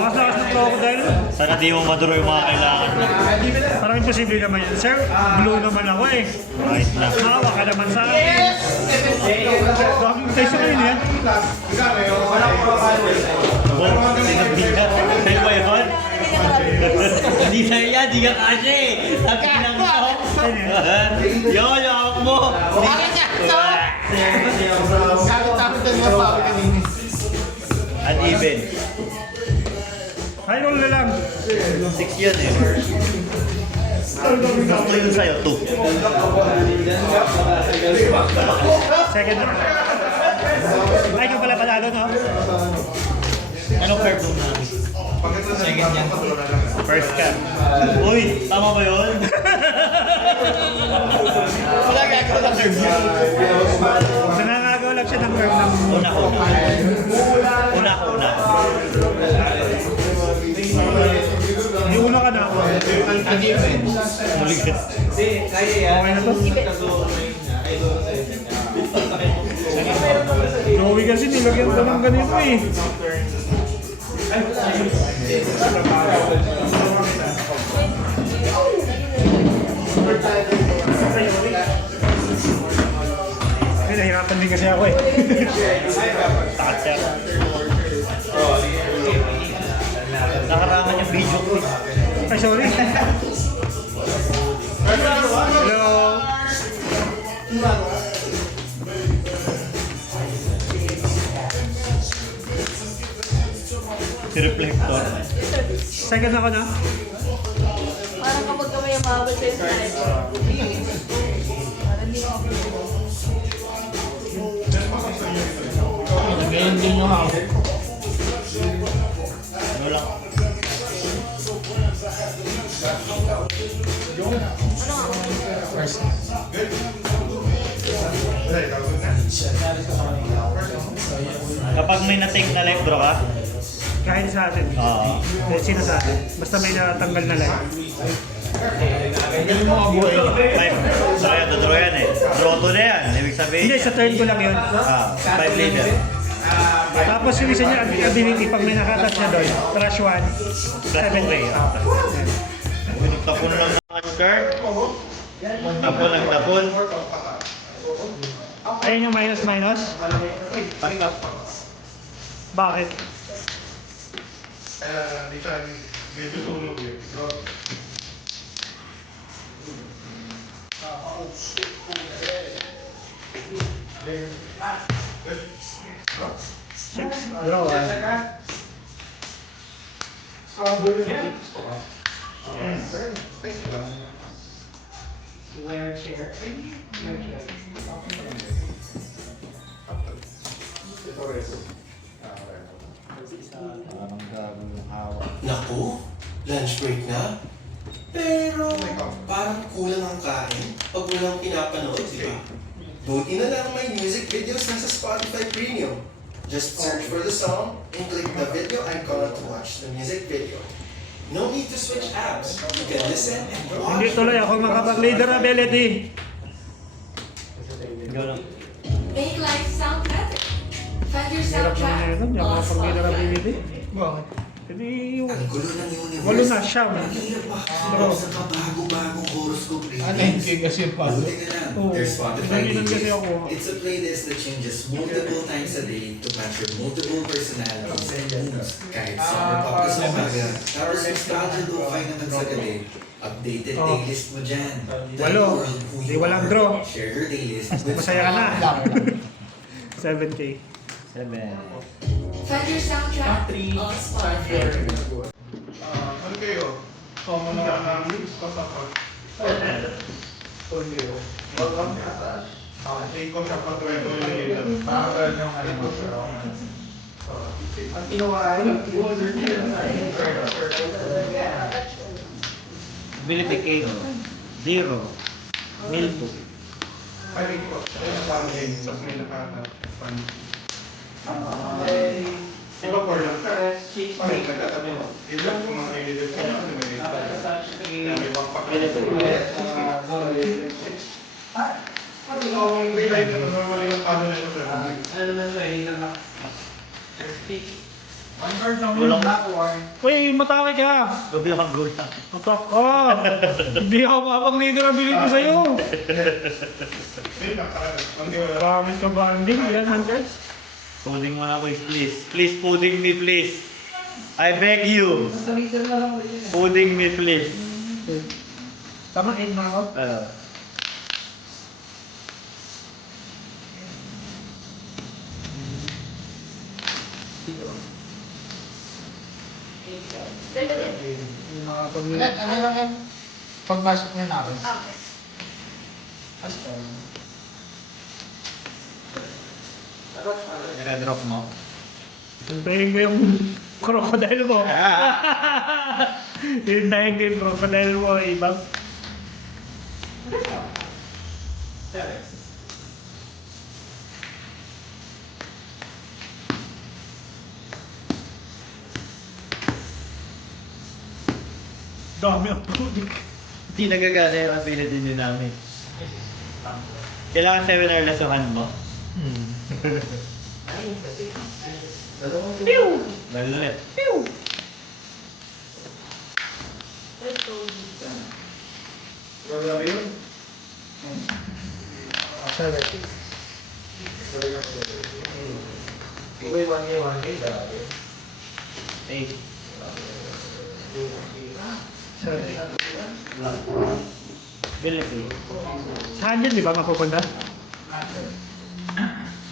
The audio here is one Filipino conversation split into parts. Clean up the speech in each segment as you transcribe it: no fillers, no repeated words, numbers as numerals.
Lakas ng crocodile. Sana di mo maduro yung mga kailangan mo. Parang imposible naman yan. Sir, blue naman ako eh. Right lang. Hawa ka naman sa akin. Daming tayo sa kanila yan. Sinabihan. Sa'yo ba yun? Hindi sa'yo yan, di ka kasi. Sabi lang mo. Yun, yung hawak mo. Uneven. High roll na lang. 6 yun eh. Gusto yun sa'yo, 2. Second na. Ay, ikaw pala panalo, no? Anong curve mo namin? Second yan. First cam. Uy, tama ba yun? Wala gagawa ng curve yun. Nangangagaw lang siya ng curve ng... Una. Yung una ka na. Muli ka. Okay na to? Joey kasi nilagyan ko ng ganito eh. Ay, nahirapan din kasi ako eh. Takot siya. Nakarangan yung video ko eh. Ay, sorry. Hello. Si Reflector. Second ako na. Parang kapag kamay ang mabal sa'yo sa live. Parang hindi ako. Ngayon din yung ako. Ano lang? Kapag may na-take na life draw ka? Kahit sa atin. Oo. Kahit sino sa atin. Basta may natanggal na live. Life. So yan, draw yan eh. Draw to na yan. Ibig sabihin. Hindi, sa turn ko lang yun. 5 later. Tapos yung isa niya, ability, pag may nakatas niya doon, trash 1, 7 way. Tapon lang ng card. Tapon. Ayun yung minus. Bakit? Di siya medyo tulog eh. Draw. Naku, lunch break na. Pero parang kulang ang kain pag walang pinapanood, di ba? Buti na lang may music videos na sa Spotify Premium. Just search for the song and click the video icon to watch the music video. No need to switch apps. You can listen and watch. Hindi tuloy ako makapag-leader ability. Ikaw lang. Make life sound better. Find your Hirap naman soundtrack na yun. Hindi ako on makapag-leader Spotify. ability. Bakit? Hindi yung... Ang gulo ng universe. Walo na siya. Ang hirap makakawag sa kabago-bagong horoscope readings. kasi pa. Buti na lang, Oo. there's Spotify Ganyan kasi Videos. ako. It's a playlist that changes multiple times a day to match your multiple personalities and moods. Kahit summer pop ka sa umaga, tapos nostalgia lo-fi naman sa gabi. Updated Oh. playlist mo dyan. Tell Walo. the world who Di you walang are. draw. Share your daylist with Masaya ka na. 7K. 7. Find your soundtrack on Spotify. Ano kayo? Common na namin. Pasapag. Take ko siya pa 20 later. Para yung ano mo siya. Ang inuwain. Ability cake. 0. Milpo. Ay, ko. Ayun parang game. Tapos may nakaka-fun. Iba po lang. May nagkatabi mo. Ilan kung mga edit ko na may ibang pakilit. Ang bilay na normally yung ano na ito. One card lang Walang- yung black one. Uy, matake ka! Gabi akong gulang. Matak ka! Hindi ako mapag-leader ability sa'yo! Promise ka banding, yan, Hunters. Pudding mo ako, please. Please, pudding me, please. I beg you. Pudding me, please. Tama, 8 na ako. Dali din. Yung mga pag... Ano lang yan? Pagpasok niya natin. Okay. I-drop mo. Hintayin ko yung crocodile mo. Hintayin ko yung crocodile mo, ibang. Dami ang tubig. Hindi nagagana yung ability din namin. Kailangan seminar lasuhan mo. Lalit. Hey. Ability. Saan yun, di ba mapupunta?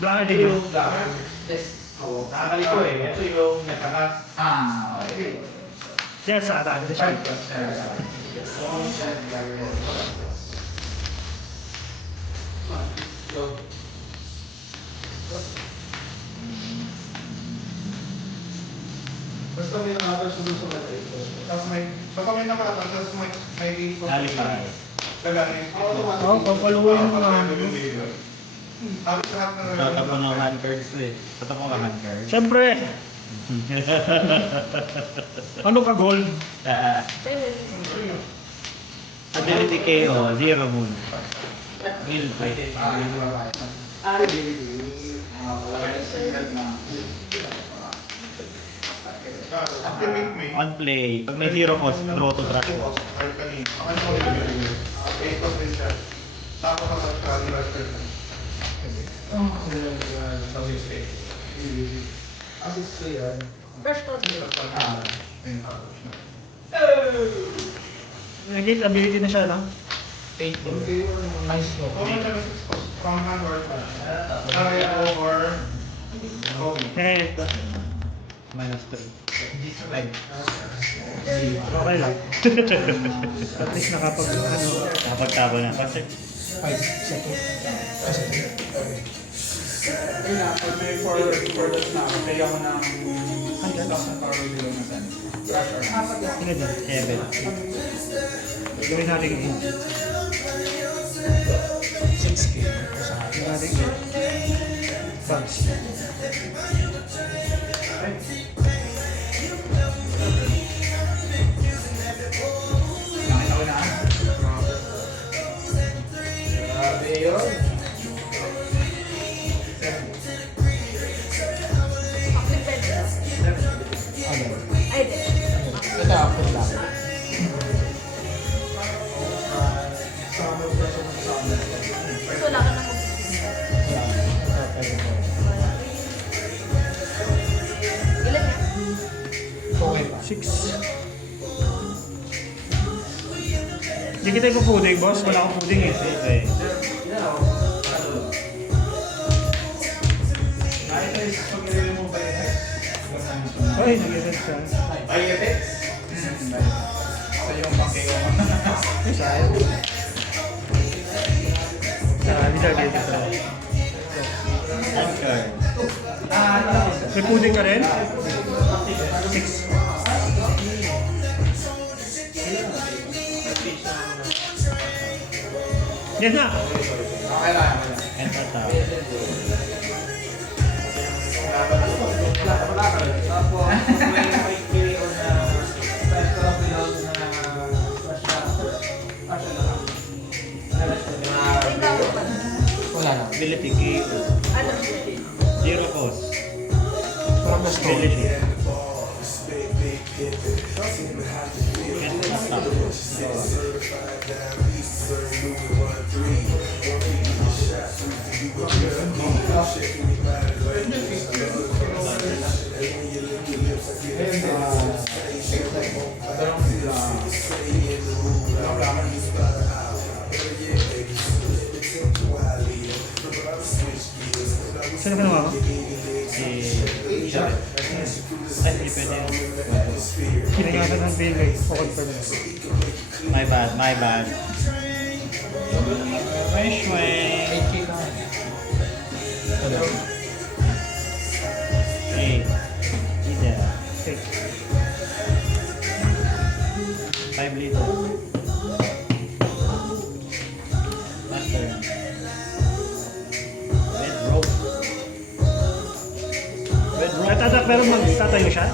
Blanca din yun. Nakakaliko eh. Ito yung nakakas. Okay. Yan sa ataan. Basta may nakakasunod sa mali. Tapos baka may nakakasunod, tapos may Dali pa. Laganin. Oo, papaluin mo nga. Tapos lahat na Tatapo ng hand cards eh. Tatapo ka hand cards. Siyempre, ano ka gold? Ability KO, zero moon. Guild play. Activate me. On play. Pag may zero cost, draw to track mo. Or kanina. Ano mo ibigay? Okay, ito din siya. Tapos ako sa kanila siya. First code. Naging ability na siya, no? Nice no. From hand or area or Eh, Minus 3. okay lang. At least nakapag, ano, Nakapagtabo na. Kasi pag may for that na, kaya ko ng 1,000 power below na saan. sino din? 7. Gawin natin yung 6K. gawin natin yung funds. Nakita ko na. Grabe yun. Ay, di. Ito ako lang. So, wala ka na ilan yan? 6. Hindi kita ipupuding, boss. Wala akong puding eh. Okay. Kahit ay pag i-remove by effects. Ay, nag-event siya. By effects? Ako yung pangkiyo. Ay, saan? Nilagay dito. Hand card. May puding ka rin? 6. Yan na! Okay lang. And tataw. Ikaw, Wala na. Ability KO. ano? Zero cost. From Ability. Sino ka naman? Si... Ay, hindi pwede yun. Kinagatan ng binigay. O-confirm na. My bad, my bad. Fresh way. Hey. Ida. Okay. 5 liter. Master. Red rope. Red rope. Natatak pero magtatayo siya?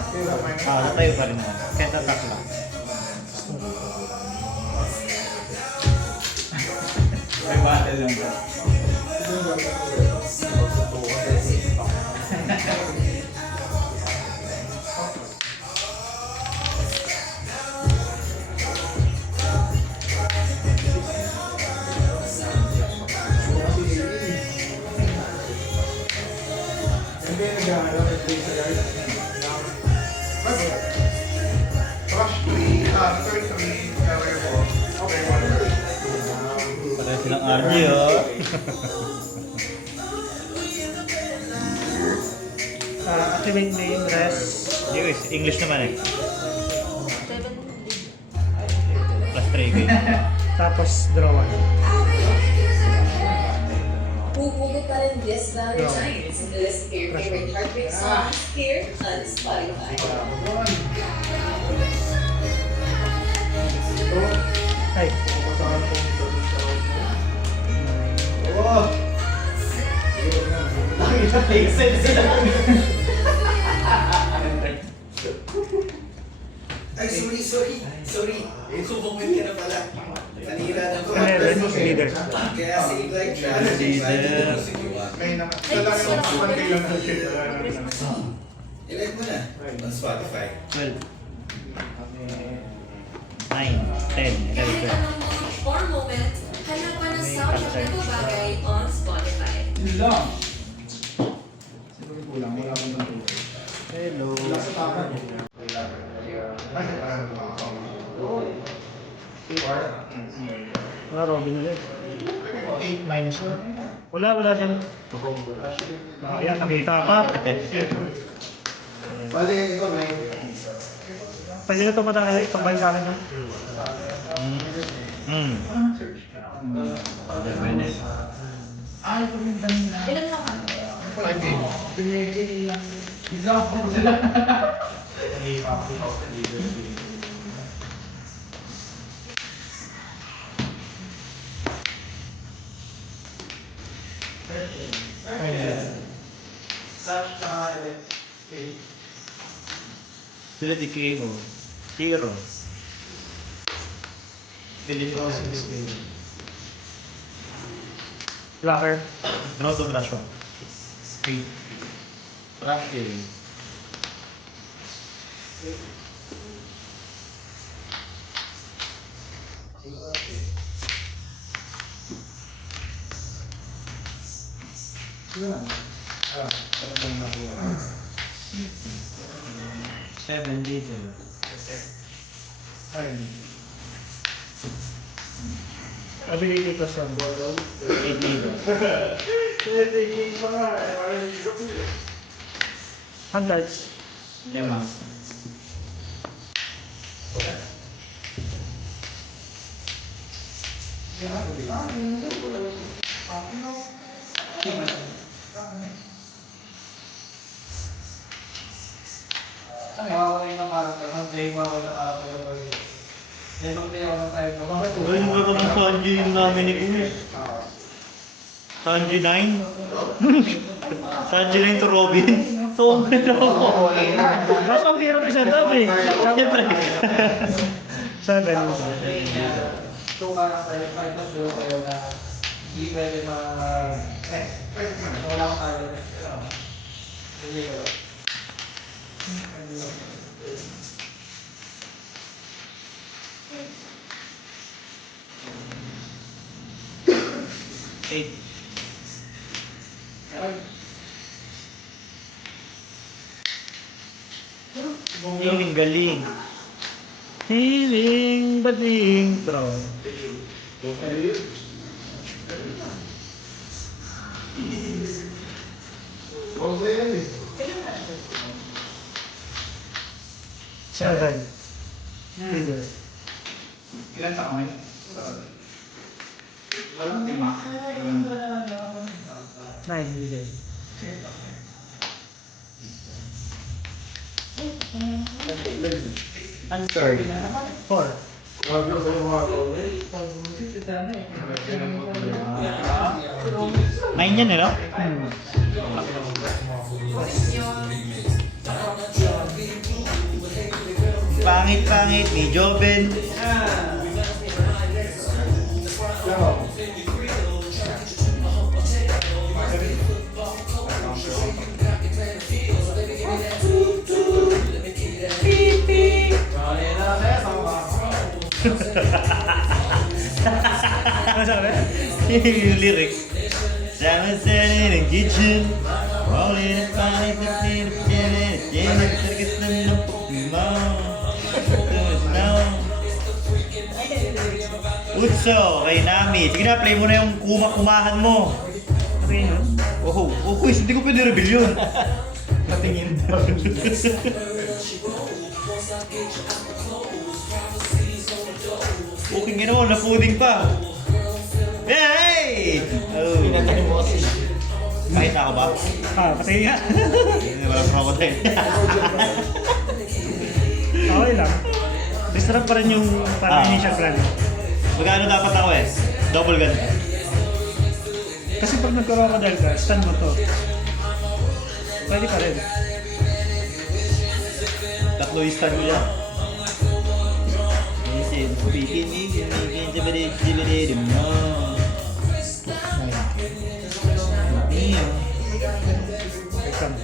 Natayo pa rin naman. Kaya tatak lang. May battle lang ba? Pareho silang RG, oh. Activate name, rest, Hindi ko, English naman eh. 7 Plus 3 ko. tapos draw one. Huhugot pa rin this Valentine's. List your favorite heartbreak songs here on Spotify. Ay. Ay, sorry. Sumungit ka na pala. Kanina na ko. 11, leader. Kaya save like strategy. May nakalala yung one day lang na Ilike mo na. On Spotify. 12. 9, 10, 11, 12. For a moment, hanapan ng soundtrack na bagay on Spotify. Yun lang. Siguro kulang, wala akong tanong. Hello. Wala sa takan. Wala, Robin ulit. 8 minus 1. Wala dyan. Ayan, nakita pa. Bali, ito may... Pwede na itong balik sa akin. No? Ay, pumunta nila. Ilan lang ka? 5 game. Example sila. Sila di KO. Zero. Blocker. No to flash one. 8. Flash game. Seven liter. Ability plus 1. 8 liter. Handlights. 5. Ay, yung gano'n ng Sanji yung namin ni Kuya. Sanji 9? Sanji 9 to Robin? So, ano ako? Baka ang hirap isang tab eh. Siyempre. 7. So, kayo na sure kayo na hindi pwede wala akong tayo. Hindi ko. 8. Galing, galing. Hiling bading tro. Seven. Leader. Ilan taon? Walang 5. Nine leader. Ang third. Four. Nine yan eh, no? Pangit-pangit ni Joven. Ano sabi? Yung lyrics. Sama in the kitchen. Rolling in funny, terkes na ng Pokemon. Utso, kay Nami. Sige na, play mo na yung kumahan mo. Ano yun? Oh, quiz, hindi ko pwede reveal yun. Patingin. Okay nga naman, na-fooding pa. Hey! Oh. Pinatay mo kasi. Kahit ako ba? Ah, patingin nga. Hindi, walang crocodile. Okay lang. Disrupt pa rin yung parang Ah. initial plan. Magkano dapat ako eh? Double gun. Kasi pag nagkaroon ka, stand mo to. Pwede pa rin. Tatlo yung stand ko yan.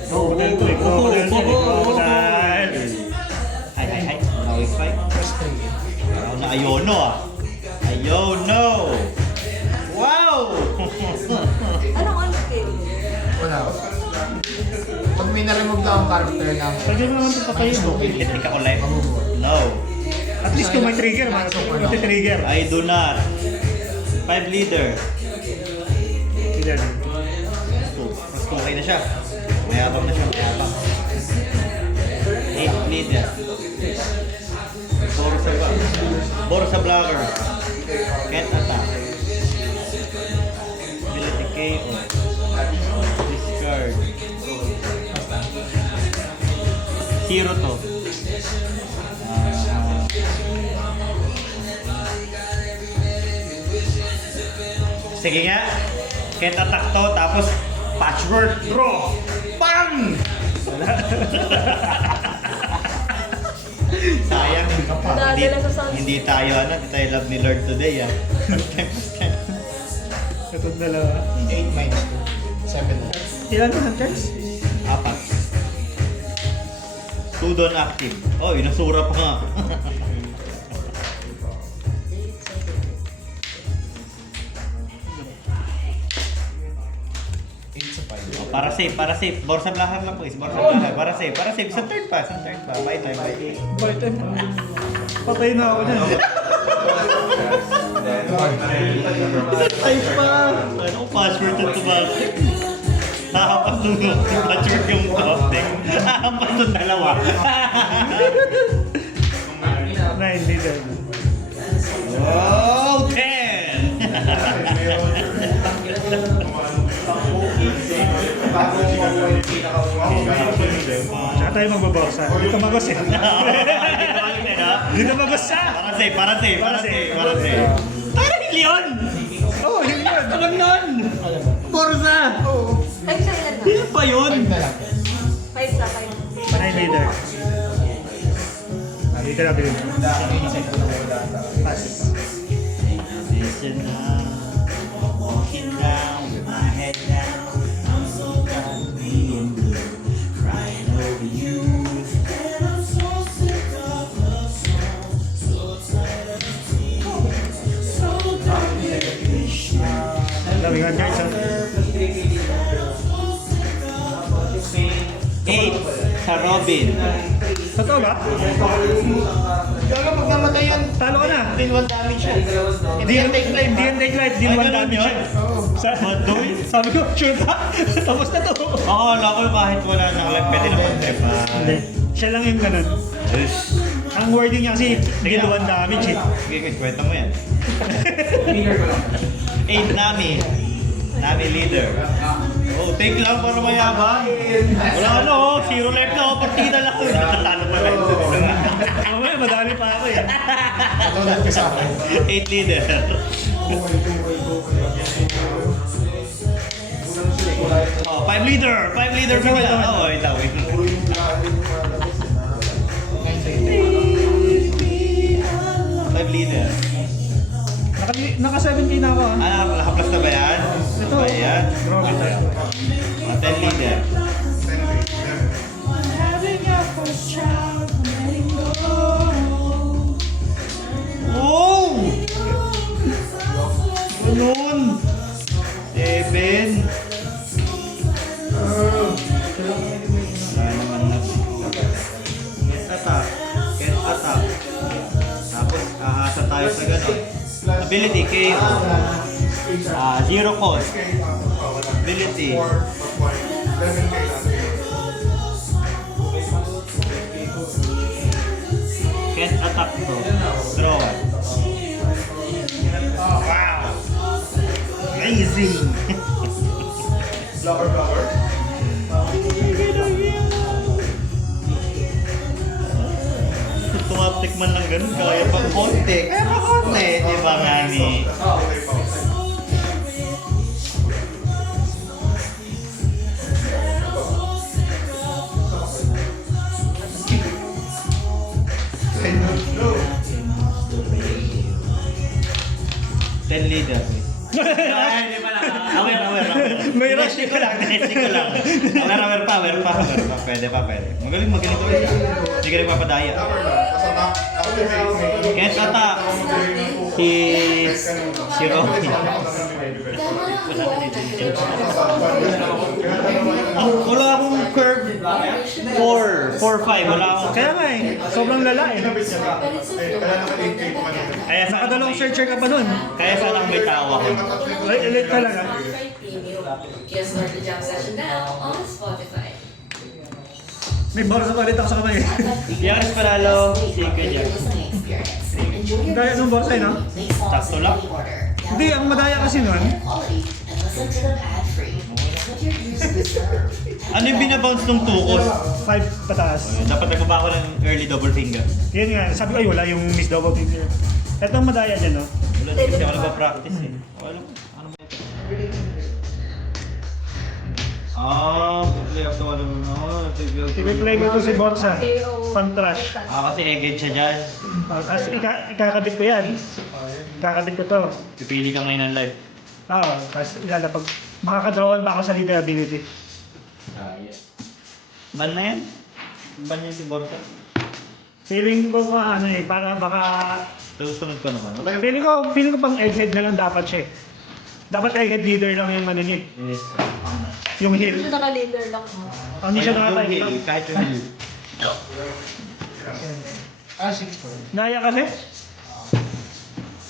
Crocodile to eh. Crocodile to eh. Crocodile. Ay. Nawik fight. Ako na Ayono ah. Ayono! Wow! Anong ano kayo? Wala. Pag may na-remove na ang character ng Pwede mo naman ito patayin mo. Hindi ka ko live. mabubuhay. No. At least kung may trigger, mati-trigger. I do not. 5 leader. Leader. Mas kumay na siya. Mayabang na siya. Mayabang. 8 leader. Borsa Blogger. Can't attack. Ability KO. Discard. Zero to. Sige nga. Can't attack to. Tapos patchwork. Draw. Bang! Sayang. Hindi, Dadala sa sound. hindi tayo hindi tayo love ni Lord today ah. Itong dalawa. 8 minus 2. 7. Ilan mo hunters? 4. Tudon active. Oh, inasura pa nga. Oh, para safe. Borsa blacker lang po is. Borsa blacker. Para safe. Sa third pa. Bye time. Bye time. Patay na ako dyan. Ay pa! Ano password ito ba? Nakapas nung password yung topic. Nakapas nung dalawa. 9 leader. Oh, 10! Tsaka tayo magbabawsa. Dito magos eh. Dito magos siya. Para safe. Parang Leon! Oo, yun yun. Alam nun! Borsa! Ay, siya yan na. Ano ba yun? 5 na lang. 5 na, 5. 9 leader. Dito na bilhin. Pass. Listen now, walking down with my head down. I'm so tired of being blue, crying over you. And I'm so sick of love songs, so tired of tears, so tired of Krishna. Labingan ka. sa Robin. Totoo ba? Kaya pag namatay yan, Talo ka na. din one damage siya. Hindi yan take life. Hindi yan take life, din Ay, one ganun damage yun? siya. Sabi ko, sure ka? Tapos na to. Oo, wala ko kahit wala nang life, pwede na mag-trip. Hindi. Siya lang yung ganun. Yes. Ang wording niya kasi, din one damage eh. Sige, kwenta mo yan. 8 Nami. Nami leader. Oh, take lang para mayabang. Wala ano, zero life na ako, partida lang. Tatalo pa lang. Mamaya, madali pa ako eh. 8 leader. Oh, 5 leader. 5 leader pa wala. Oh, wait lang, wait lang. Five leader. Naka 7K na ako ah. Ah, naka-plus na ba yan? Ito. Ba yan? Grabe tayo. 10 leader. Wow! Ganun! 7. Wala naman na. Get attack. Get attack. Tapos, aasa tayo sa gano'n. Ability, KO. Zero cost. Ability. Can't attack to. Draw one. Wow! Amazing! Tumaptik man lang ganun, kaya pa konti. Kaya pa konti, di ba ngani? Ten leader. Ay, di pala. Aware. May rush. Nesting ko lang. Aware pa. Pwede pa. Magaling ko isa. Hindi ka nagpapadaya. Can't attack. Si Rocky. Wala akong curve. 4, 5. Wala akong Kaya nga eh, sobrang lala eh. Kaya sana Nakadalawang searcher ka pa nun. Kaya sana may tawa ko. Late talaga. Just start the jam session now on Spotify. May borsa pa rin ako sa kamay. Yaris Panalo, si Kanya. Daya nung borsa eh, no? Sakto lang. Hindi, ang madaya kasi nun. Ano yung binabounce ng tukos? 5 pataas. Dapat nagpapa ako ng early double finger. Yan nga, sabi ko, ay wala yung miss double finger. Ito ang madaya dyan, no? Wala din kasi ako nagpa-practice eh. Wala. Ano ba ito? Play of the one I-play ko ito si Borsa. Pang trash. Kasi eged siya dyan. As ikakabit ko yan. Ikakabit ko to. Pipili ka ngayon ng live. Oo, tapos ilalapag. Makakadrawan ba ako sa leader ability? Ban na yan? Ban niya si Borsa? Feeling ko pa ano eh, para baka... Susunod ko naman. Feeling ko pang egghead na lang dapat siya eh. Dapat egghead leader lang yung ano niya eh. Yes. Yung heal. Ito naka-leader lang. Hindi siya nakatay. Kahit yung heal. Naya kasi?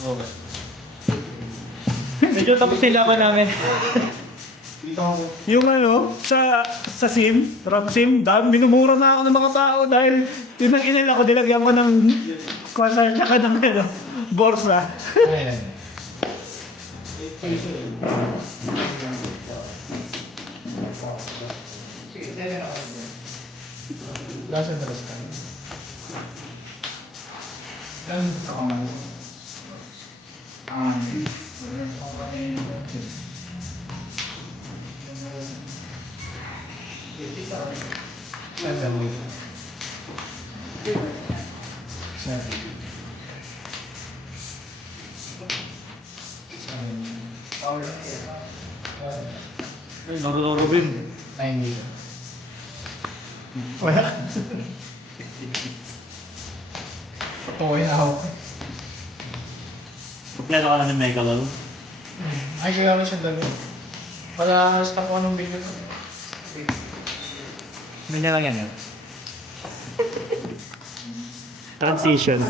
Okay. Medyo tapos nilaman namin. Yung ano, sa sim, trap sim, minumura na ako ng mga tao dahil tinang-inal ako, dilagyan ko ng kwasar tsaka ng ano, borsa. Naro din. Wala. Kompleto ka na ng Mega Ball. Ay, kaya mo siya dami. Wala sa kung anong bigyan. Ganyan lang yan. Transition.